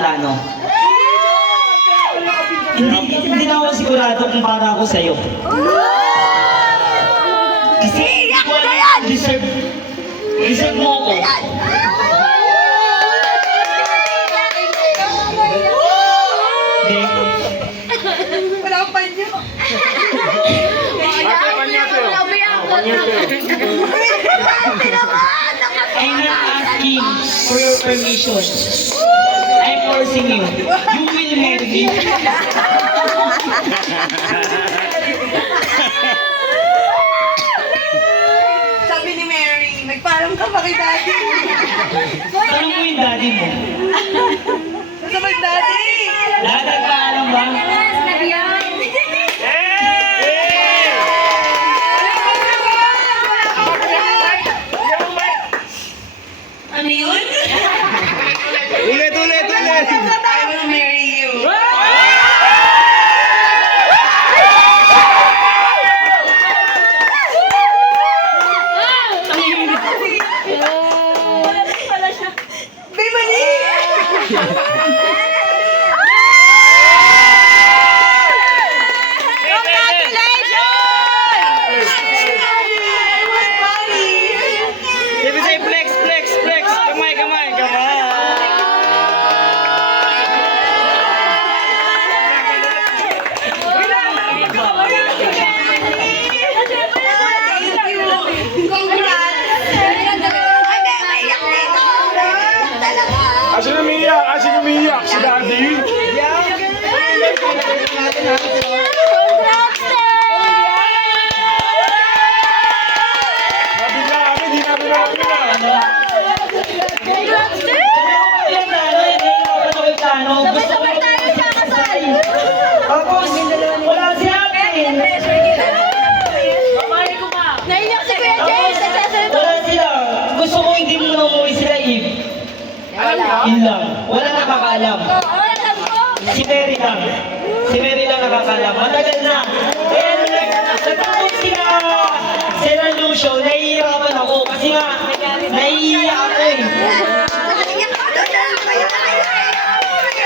plano. Hindi na ako sigurado kung para ako sa'yo. Kasi deserve mo ako. Wala akong panyo. I'm not asking for your permission. I'm forcing you. You will marry me. Sabi ni Mary, nagparang ka pa kay Daddy. Tanong mo yung daddy mo. Nasabay Daddy. Lahat nagpaalam ba? Ano yun? Ulit! I will marry you. May mali! Sabi sa'yo, flex! Kamay! Asin umiyak si Daddy. Nabigla kami, di namin nabigla. Tapos, wala si ate. Naiyak si Kuya James. Wala sila. Gusto ko hindi mo na umuwi sila, Eve. Yun lang. Wala nakakaalam. Si Mary lang. Si Mary lang nakakaalam. Matagal na. Kaya nag